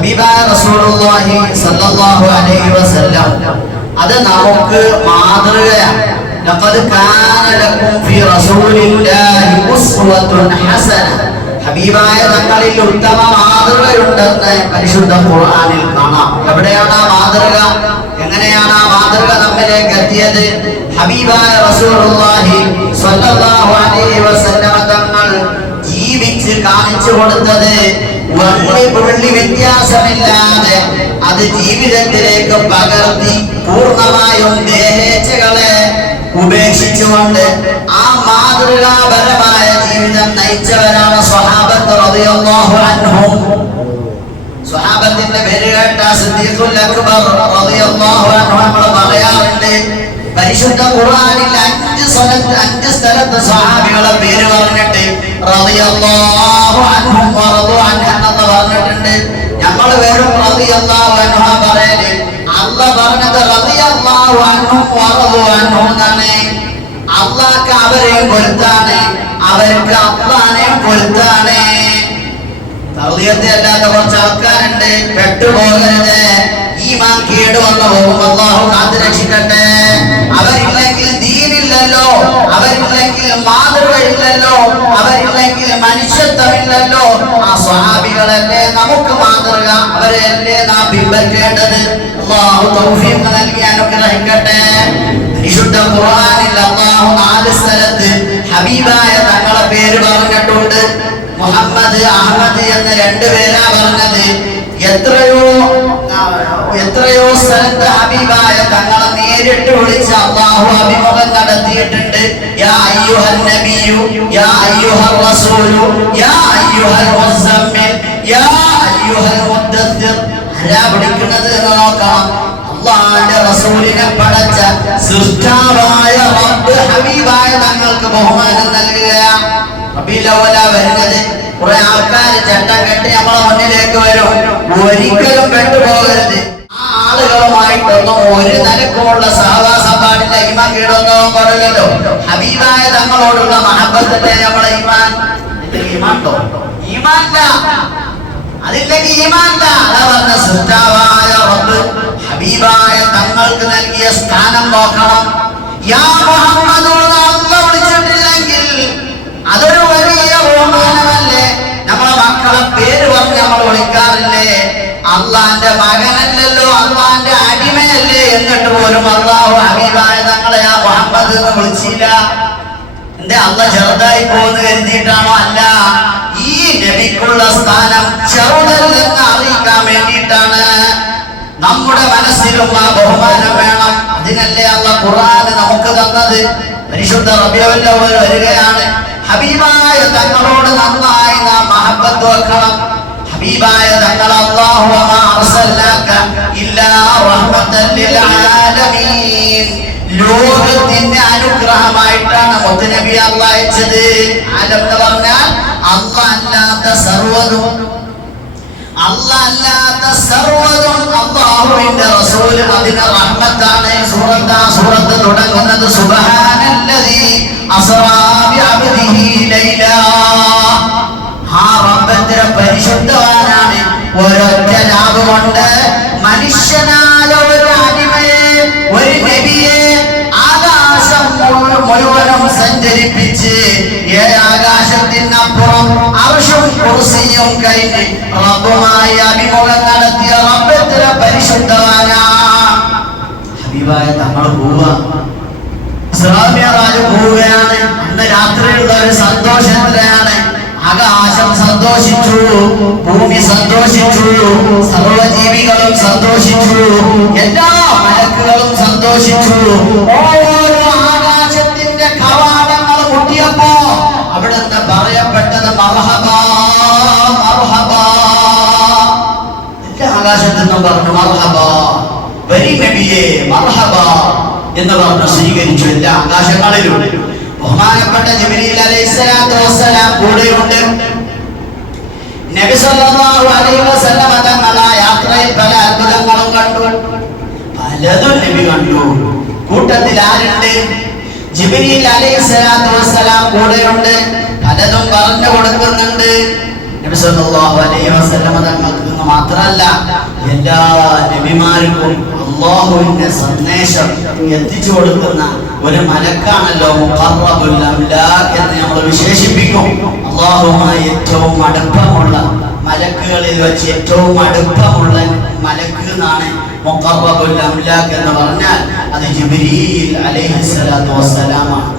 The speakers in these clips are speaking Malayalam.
ഹബീബായ റസൂലുള്ളാഹി സ്വല്ലല്ലാഹു അലൈഹി വസല്ലം അത് നമുക്ക് മാതൃകയാണ്. ലഖദ് കാന ലക്കും ഫീ റസൂലില്ലാഹി ഉസ്വത്തുൻ ഹസന. ഹബീബായ തങ്ങളിൽ ഉത്തമ മാതൃകയുണ്ടെന്ന് പരിശുദ്ധ ഖുർആനിൽ കാണാം. എവിടെയാണ് ആ മാതൃക? എങ്ങനെയാണ് ആ മാതൃക നമ്മിലേക്ക് എത്തിയത്? ഹബീബായ റസൂലുള്ളാഹി സ്വല്ലല്ലാഹു അലൈഹി വസല്ലം തങ്ങൾ ജീവിച്ച് കാണിച്ചു കൊടുത്തത് പുള്ളി വ്യത്യാസമില്ലാതെ അത് ജീവിതത്തിലേക്ക് പകർത്തി പൂർണ്ണമായും ദേഹേച്ഛകളെ ഉപേക്ഷിച്ചുകൊണ്ട് ആ മാതൃകാപരമായ ജീവിതം നയിച്ചവരാണ് സ്വഹാബത്ത് റളിയല്ലാഹു അൻഹും. സ്വഹാബത്തിന്റെ പേര് കേട്ട സിദ്ദീഖുൽ അക്ബർ റളിയല്ലാഹു അൻഹു നമ്മൾ പറയാറുണ്ട്. പരിശുദ്ധ ഖുർആനിൽ 5 സ്ഥലത്ത് സ്വഹാബികളെ പേര് പറഞ്ഞിട്ട് റളിയല്ലാഹു അൻഹും വറദു അൻഹു എന്ന് പറഞ്ഞിട്ടുണ്ട്. നമ്മൾ വെറും റളിയല്ലാഹു അൻഹു പറയല്. അല്ലാഹ് പറഞ്ഞത് റളിയല്ലാഹു അൻഹും വറദു അൻഹു എന്നാണ്. അല്ലാഹ്ക്ക് അവരെയും പൊരുത്താണ്, അവർക്ക് അല്ലാഹനെയും പൊരുത്താണ്. തൗഹീദ് അല്ലാത്ത കുറച്ച് ആൾക്കാരുണ്ട്, പെട്ടുപോകരുത്, ഈമാൻ കേട് വന്നു പോകും. അല്ലാഹു കാത്ത് രക്ഷിക്കട്ടെ. അവരില്ലെങ്കിൽ ദീനില്ലല്ലോ, അവരില്ലെങ്കിൽ മാതൃകയില്ലല്ലോ, അവരില്ലെങ്കിൽ മനുഷ്യത്വമില്ലല്ലോ. ആ സ്വഹാബികളല്ലേ നമുക്ക് മാതൃക, അവരെയല്ലേ നാം പിൻപറ്റേണ്ടത്. അല്ലാഹു തൗഫീഖ് നൽകി അനുഗ്രഹിക്കട്ടെ. പരിശുദ്ധ ഖുർആനിൽ അല്ലാഹു 4 സ്ഥലത്ത് ഹബീബായ തങ്ങളെ പേര് പറഞ്ഞിട്ടുണ്ട്. മുഹമ്മദ്, അഹമ്മദ് എന്ന് 2 പേരാ പറഞ്ഞത്. എത്രയോ സ്ഥലത്ത് ഹബീബായ തങ്ങളെ നേരിട്ട് വിളിച്ച് അല്ലാഹു അഭിമുഖം നടത്തിയിട്ടുണ്ട്. യാ അയ്യുഹൻ നബിയു, യാ അയ്യുഹർ റസൂലു, യാ അയ്യുഹൽ മുസമ്മിൽ, യാ അയ്യുഹൽ മുദ്ദസ്സിർ. ആരാ വിളിക്കുന്നത് എന്ന് നോക്കാം. അല്ലാഹുവിന്റെ റസൂലിനെ പടച്ച സൃഷ്ടാവായ റബ്ബ് ഹബീബായ തങ്ങൾക്ക് ബഹുമാനം നൽകുകയാണ്. റബീഉൽ അവ്വലാ വരുന്നത്. കുറെ ആൾക്കാർ ചട്ടം കെട്ടി നമ്മളെ മുന്നിലേക്ക് വരും. ഒരിക്കലും പെട്ടുപോകരുത്. ആ ആളുകളുമായിട്ടൊന്നും ഒരു നിലക്കുമുള്ള സഹവാസം പാടില്ല. ഈമാൻ കേടൊന്നും പാടില്ലല്ലോ. ഹബീബായ തങ്ങളോടുള്ള മഹബത്തല്ലേ നമ്മളെ ഈമാൻ. ഈമാൻണ്ടോ? ഈമാനില്ല. അതില്ലെങ്കിൽ ഈമാനില്ല. അതാ പറഞ്ഞ സൃഷ്ടാവായ റബ്ബ് ഹബീബായ തങ്ങൾക്ക് നൽകിയ സ്ഥാനം നോക്കണം. യാ മുഹമ്മദ് അല്ലാഹ് വിളിച്ചിട്ടില്ലെങ്കിൽ അതൊരു വലിയ ബഹുമാനമല്ലേ. നമ്മളെ മക്കളെ പേര് പറഞ്ഞ് നമ്മൾ വിളിക്കാറില്ലേ? അള്ളാന്റെ മകനല്ലല്ലോ, അള്ളാന്റെ അടിമയല്ലേ. എന്നിട്ട് പോലും അല്ലാഹു ഹബീബായ തങ്ങളെ ആ മുഹമ്മദ് എന്ന് വിളിച്ചില്ല. എന്റെ അള്ളാഹ് ചെറുതായി പോകുന്നു കരുതിയിട്ടാണോ? അല്ല, ഈ നബിക്കുള്ള സ്ഥാനം ചെറുതല്ലെന്ന് അറിയിക്കാൻ വേണ്ടിയിട്ടാണ്. നമ്മുടെ മനസ്സിലും ആ ബഹുമാനം വേണം. അതിനല്ലേ അല്ലാഹ് ഖുർആൻ നമുക്ക് തന്നത്. പരിശുദ്ധ റബീഉൽ അവ്വൽ വരികയാണ്. ഹബീബായ തങ്ങളോട് നന്നായി നാം മഹബത്ത് വെക്കണം. ഹബീബായ തങ്ങൾ അല്ലാഹു വമാ അർസൽനാക ഇല്ലാ റഹ്മത്തൻ ലിൽ ആലമീൻ. ലോകത്തിന്റെ അനുഗ്രഹമായിട്ടാണ് മുത്തുനബി അല്ലാഹ് അയച്ചത്. ആലം എന്ന് പറഞ്ഞാൽ അല്ലാഹ് അല്ലാത്ത സർവ്വതും അല്ലാഹുവിന്റെ റസൂൽ അതിന് റഹ്മത്താണ്. സൂറത്ത് തുടങ്ങുന്നത് സുബ്ഹാനല്ലദീ അസ്റാ ബിഅബ്ദിഹി ലൈലാ. ആ റബ്ബിന്റെ പരിശുദ്ധവാനാണ്. ഒരൊറ്റ രാവ് കൊണ്ട് മനുഷ്യനായ ഒരു അടിമയെ, ഒരു നബിയെ ആകാശം മുഴുവനും സഞ്ചരിപ്പിച്ച് ആകാശത്തിനപ്പുറം അർശും കുർസിയും കഴിഞ്ഞ് റബ്ബുമായി അഭിമുഖം നടത്തിയ റബ്ബിന്റെ പരിശുദ്ധവാനാ. ഹബീബായ തങ്ങൾ പോവുകയാണ്. അന്ന് രാത്രിയുള്ള ഒരു സന്തോഷത്തിലാണ്. ആകാശം സന്തോഷിച്ചു, ഭൂമി സന്തോഷിച്ചു, സർവജീവികളും സന്തോഷിച്ചു, എല്ലാ മലക്കുകളും സന്തോഷിച്ചു. ഓരോ ആകാശത്തിന്റെ കവാടങ്ങൾ മുട്ടിയപ്പോ അവിടുന്ന് പറയപ്പെട്ടത് മർഹബാ മർഹബാ. എല്ലാ ആകാശത്തിൽ നിന്നും പറഞ്ഞു മർഹബാ, വരി നബിയേ മർഹബാ എന്ന് പറഞ്ഞു സ്വീകരിച്ചു. എല്ലാ ആകാശങ്ങളിലും ബഹുമാനപ്പെട്ട ജിബ്രീൽ അലൈഹിസ്സലാത്തു വസ്സലാം കൂടെയുണ്ട്. നബി സല്ലല്ലാഹു അലൈഹി വസല്ലം തങ്ങൾ ആ യാത്രയിൽ പല അത്ഭുതങ്ങളും കണ്ടു. പലതും നബി കണ്ടു. കൂട്ടത്തിൽ ആരുണ്ട്? ജിബ്രീൽ അലൈഹിസ്സലാത്തു വസ്സലാം കൂടെയുണ്ട്. പലതും പറഞ്ഞു കൊടുക്കുന്നുണ്ട്. നബി സല്ലല്ലാഹു അലൈഹി വസല്ലം തങ്ങൾക്ക് മാത്രമല്ല എല്ലാ നബിമാർക്കും അല്ലാഹുവിന്റെ സന്ദേശം എത്തിച്ചു കൊടുക്കുന്ന ഒരു മലക്കാണല്ലോ മുഖറബുൽ അംലാഖ് എന്ന് നമ്മൾ വിശേഷിപ്പിക്കും. അല്ലാഹുവുമായി ഏറ്റവും അടുപ്പമുള്ള മലക്കുകളിൽ വെച്ച് ഏറ്റവും അടുപ്പമുള്ള മലക്ക് എന്നാണ് മുഖറബുൽ അംലാഖ് എന്ന് പറഞ്ഞാൽ അത് ജിബ്രീൽ അലൈഹിസ്സലാത്തു വസ്സലാമാണ്.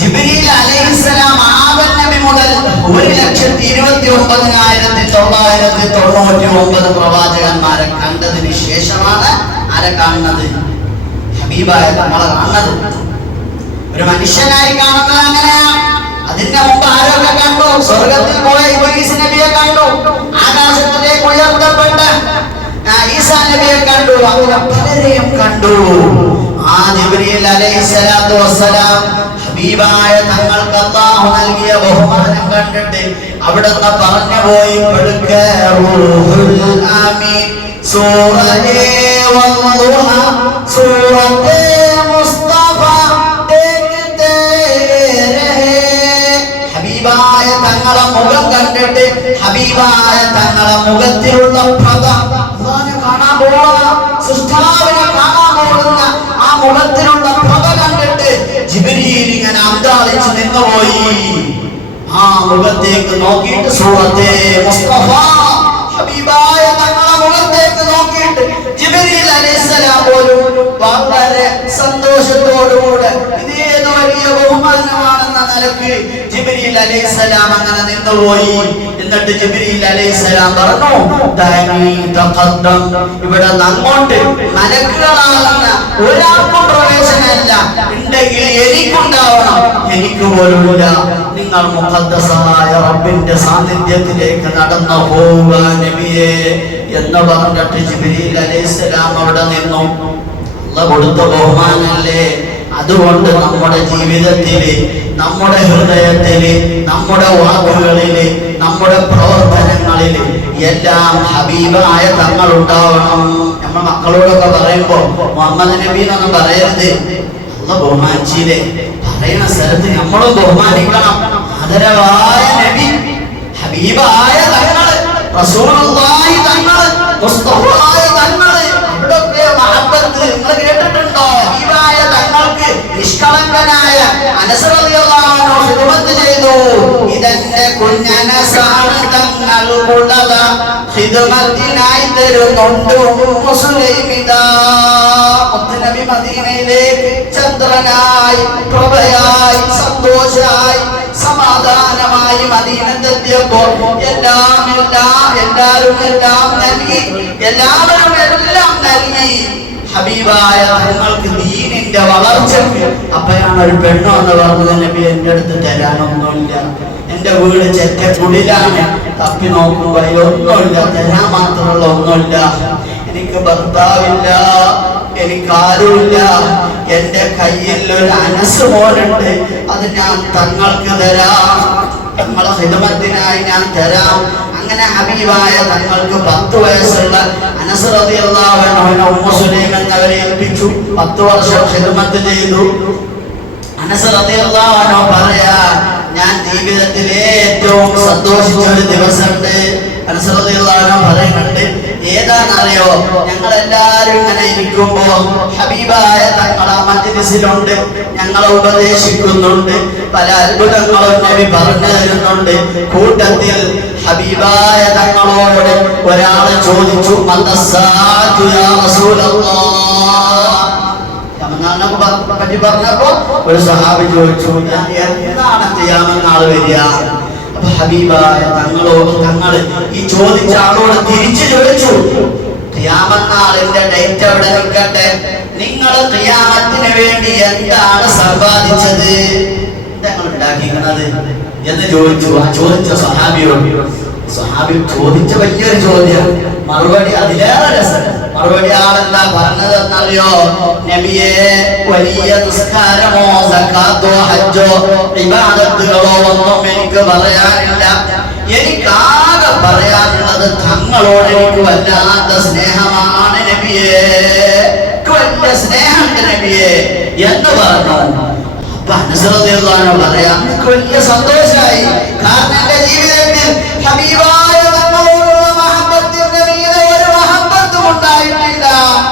ജിബ്രീൽ അലൈഹിസ്സലാം ആദം നബി മുതൽ 1,29,999 പ്രവാചകന്മാരെ കണ്ടതിന് ശേഷമാണ് ആരെ കാണുന്നത്? ഹബീബായ നമ്മളെ കാണുന്നത്. ഒരു മനുഷ്യനായി കാണുന്നത് അങ്ങനെയാണ്. അതിന്റെ മുമ്പ് ആരൊക്കെ കണ്ടു? സ്വർഗത്തിൽ പോയ ഇബ്ലീസ് നബിയെ കണ്ടു, ആകാശത്തിലേക്ക് ഉയർത്തപ്പെട്ട ഈസാ നബിയെ കണ്ടു, അങ്ങനെ പലരെയും കണ്ടു. ആ ജിബ്രീൽ അലൈഹിസ്സലാത്തു വസ്സലാം ഹബീബായ തങ്ങൾക്ക് അല്ലാഹു നൽകിയ ബഹുമാനം കണ്ടിട്ട് അവിടുന്ന് പറഞ്ഞു പോയി, പടുക്കെ റൂഹുൽ അമീൻ സൂറയെ വദ്ദുഹ സൂറത്തെ മുസ്തഫ ദേഖ്തേ രഹേ. ഹബീബായ തങ്ങളെ മുഖം കണ്ടിട്ട് ഹബീബായ തങ്ങളെ മുഖത്തിലുള്ള പ്രഭ കാണാൻ പോകുന്ന സൃഷ്ടാവിനെ കാണാൻ പോകുന്ന ആ മുഖത്തിലുള്ള പ്രഭ കണ്ടിട്ട് ജിബ്രീൽ ഇങ്ങനെ അന്താളിച്ച് നിന്നുപോയി. ആ മുഖത്തേക്ക് നോക്കിയിട്ട് സൂറത്തെ മുസ്തഫ ഹബീബായ തങ്ങളെ മുഖത്തേക്ക് നോക്കിയിട്ട് ജിബ്രീൽ അലൈഹിസ്സലാം പോലും വളരെ സന്തോഷത്തോടുകൂടെ ഇതേത് വലിയ ബഹുമാനമാണെന്ന നിലക്ക് ജിബ്രീൽ അലൈഹിസ്സലാം അങ്ങനെ നിന്നുപോയി. എന്നിട്ട് ജിബ്രീൽ അലൈഹിസ്സലാം പറഞ്ഞു, ഇവിടെ അങ്ങോട്ട് മലക്കുകളാകുന്ന ഒരാൾക്കും പ്രവേശനമില്ല, ഉണ്ടെങ്കിൽ എനിക്കുണ്ടാവണം, എനിക്ക് പോലുമില്ല. നിങ്ങൾ മുഖദ്ദസായ റബ്ബിന്റെ സാന്നിധ്യത്തിലേക്ക് നടന്നു പോവുക നബിയെ എന്ന് പറഞ്ഞിട്ട് ജിബ്രീൽ അലൈഹിസ്സലാം അവിടെ നിന്നു. അല്ലാഹു കൊടുത്ത ബഹുമാനല്ലേ. അതുകൊണ്ട് നമ്മുടെ ജീവിതത്തില്, നമ്മുടെ ഹൃദയത്തില്, നമ്മുടെ വാക്കുകളില്, നമ്മുടെ പ്രവർത്തനങ്ങളില് എല്ലാം ഹബീബായ തങ്ങൾ ഉണ്ടാവണം. നമ്മൾ മക്കളോടൊക്കെ പറയുമ്പോ മുഹമ്മദ് നബി എന്നൊന്നും പറയരുത്. അല്ലാഹു ബഹുമാനിച്ചില്ലേ, പറയുന്ന സ്ഥലത്ത് നമ്മളും ബഹുമാനിക്കണം. ആദരവായ നബി, ഹബീബായ തങ്ങള്, റസൂലുള്ളാഹി തങ്ങള്, മുസ്തഫായ തങ്ങള്, അവിടൊക്കെ മഹബ്ബത്ത് നിങ്ങൾ കേട്ടിട്ടുണ്ടോ? ഹബീബായ തങ്ങൾക്ക് നിഷ്കളങ്കനായ അനസ് റളിയല്ലാഹു അൻഹു ഖിദ്മത്ത് ചെയ്തു. ഇതെന്റെ കുഞ്ഞനസാണ് തങ്ങൾക്കുള്ളത്, ഖിദ്മത്തിനായി തരുന്നുണ്ട് മുസ്ലിമിതാ. മുത്തുനബി മദീനയിലേക്ക് ചന്ദ്രനായി, പ്രഭയായി, സന്തോഷായി, സമാധാനമായി മദീനത്തെത്തിയപ്പോൾ എല്ലാവരും എല്ലാം നൽകി, എല്ലാവരും എല്ലാം നൽകി. ഹബീബായ തങ്ങൾക്ക് ദീനിന്റെ വളർച്ചയ്ക്ക് അപ്പോഴാണ് ഒരു പെണ്ണോ എന്ന് പറഞ്ഞത്, നബി എന്റെ അടുത്ത് തരാനൊന്നുമില്ല, എന്റെ വീട് ചെറ്റക്കുടിലാണ്, തപ്പി നോക്കുമ്പോ ഒന്നുമില്ല, തരാൻ മാത്രമുള്ള ഒന്നുമില്ല, എനിക്ക് ഭർത്താവില്ല, എനിക്കാരുമില്ല, എന്റെ കയ്യിൽ ഒരു അനസ് മോനുണ്ട്, അത് ഞാൻ തങ്ങൾക്ക് തരാം, തങ്ങളെ ഖിദ്മത്തിനായി ഞാൻ തരാം. അങ്ങനെ ഹബീബായ തങ്ങൾക്ക് 10 വയസ്സുള്ള അനസ് റളിയല്ലാഹു അൻഹു ഉമ്മു സുലൈം എന്നവരെ ഏൽപ്പിച്ചു. 10 വർഷം ഖിദ്മത്ത് ചെയ്തു. അനസ് റളിയല്ലാഹു അൻഹു പറയാ, ഞാൻ ജീവിതത്തിൽ ഏറ്റവും സന്തോഷിച്ച ഒരു ദിവസമുണ്ട്. അനസ് റളിയല്ലാഹു അൻഹു പറയുന്നുണ്ട്, ഏതാണെന്നറിയോ? ഞങ്ങൾ എല്ലാവരും ഇങ്ങനെ ഇരിക്കുമ്പോ ഹബീബായ തങ്ങളെ മജ്‌ലിസിലുണ്ട്, ഞങ്ങളെ ഉപദേശിക്കുന്നുണ്ട്, പല അത്ഭുതങ്ങളും നബി പറഞ്ഞു തരുന്നുണ്ട്. കൂട്ടത്തിൽ ഹബീബായ തങ്ങളോട് ഒരാള് ചോദിച്ചു, മതസ്സാഅതു യാ റസൂലല്ലാഹ്. പറ്റി പറഞ്ഞപ്പോ ഒരു സഹാബി ചോദിച്ചു, എന്നാണ് ഖിയാമത്ത് നാൾ വരിക? അപ്പൊ ഹബീബായ തങ്ങൾ ഈ ചോദിച്ച ആളോട് തിരിച്ചു ചോദിച്ചു, ഖിയാമത്ത് നാളിന്റെ ഡേറ്റ് എവിടെ നിൽക്കട്ടെ, നിങ്ങൾ ഖിയാമത്തിന് വേണ്ടി എന്താണ് സമ്പാദിച്ചത്, എന്താണ് ഉണ്ടാക്കിക്കുന്നത് എന്ന് ചോദിച്ചു. ആ ചോദിച്ച സഹാബിയോട്, സഹാബി ചോദിച്ച വലിയൊരു ചോദ്യം, മറുപടി അതിലേറെ രസം. മറുപടി ആളെന്താ പറഞ്ഞതെന്നറിയോ? നബിയെ, വലിയ നിസ്കാരമോ സക്കാത്തോ ഹജ്ജോ ഇബാദത്തുകളോ ഒന്നും എനിക്ക് പറയാനില്ല, എനിക്കാകെ പറയാനുള്ളത് തങ്ങളോട് എനിക്ക് വല്ലാത്ത സ്നേഹമാണ് നബിയെ, വലിയ സ്നേഹമുണ്ട് നബിയെ എന്ന് പറഞ്ഞു. അപ്പൊ അനസ് റളിയല്ലാഹു അൻഹു പറയാം, എനിക്ക് വലിയ സന്തോഷമായി, കാരണം എന്റെ ജീവിതത്തിൽ ഹബീബായ തങ്ങളോടുള്ള മഹബത്തിന്റെ മീതെ ഒരു മഹബത്തും ഉണ്ടായിട്ടില്ല.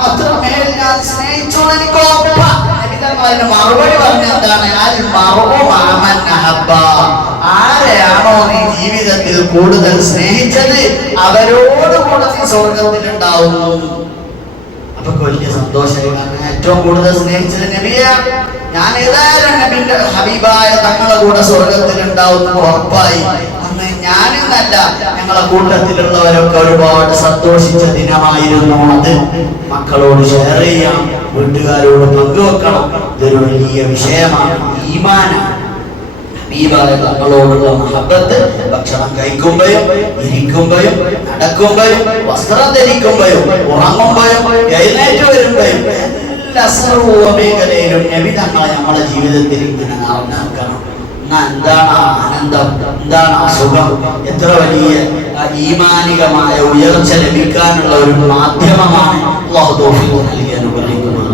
അത്രമേൽ ഞാൻ സ്നേഹിച്ചു, എനിക്ക് ഒപ്പ. നബി തങ്ങൾ അതിന് മറുപടി പറഞ്ഞെന്താണ്? ആരെയാണോ നീ ജീവിതത്തിൽ കൂടുതൽ സ്നേഹിച്ചത് അവരോടുകൂടെ നീ സ്വർഗത്തിലുണ്ടാവുന്നു. അപ്പൊ വലിയ സന്തോഷമായി. കാരണം ഏറ്റവും കൂടുതൽ സ്നേഹിച്ചത് നബിയാണ്. ഞാൻ ഏതായാലും നബിന്റെ ഹബീബായ തങ്ങളെ കൂടെ സ്വർഗത്തിലുണ്ടാവുന്നു ഉറപ്പായി. അന്ന് ഞാനെന്നല്ല, ഞങ്ങളെ കൂട്ടത്തിലുള്ളവരൊക്കെ ഒരുപാട് സന്തോഷിച്ച ദിനമായിരുന്നു അത്. മക്കളോട് ഷെയർ ചെയ്യാം, വീട്ടുകാരോട് പങ്കുവെക്കണം. ഇതൊരു വലിയ വിഷയമാണ്, ഈമാനാണ്. ഹബീബായ തങ്ങളോടുള്ള മഹബത്ത് ഭക്ഷണം കഴിക്കുമ്പോഴും ഇരിക്കുമ്പോഴും നടക്കുമ്പോഴും വസ്ത്രം ധരിക്കുമ്പോഴും ഉറങ്ങുമ്പോഴും എഴുന്നേറ്റ് വരുമ്പോഴും എല്ലാ സർവ്വ മേഖലയിലും നബി തങ്ങളെ നമ്മുടെ ജീവിതത്തിൽ ഇങ്ങനെ നടന്നാക്കണം. എന്താണ് ആ ആനന്ദം, എന്താണ് ആ സുഖം, എത്ര വലിയ ഈമാനികമായ ഉയർച്ച ലഭിക്കാനുള്ള ഒരു മാധ്യമമാണ് അല്ലാഹു തൗഫീഖ് നൽകി അനുഗ്രഹിക്കുന്നത്.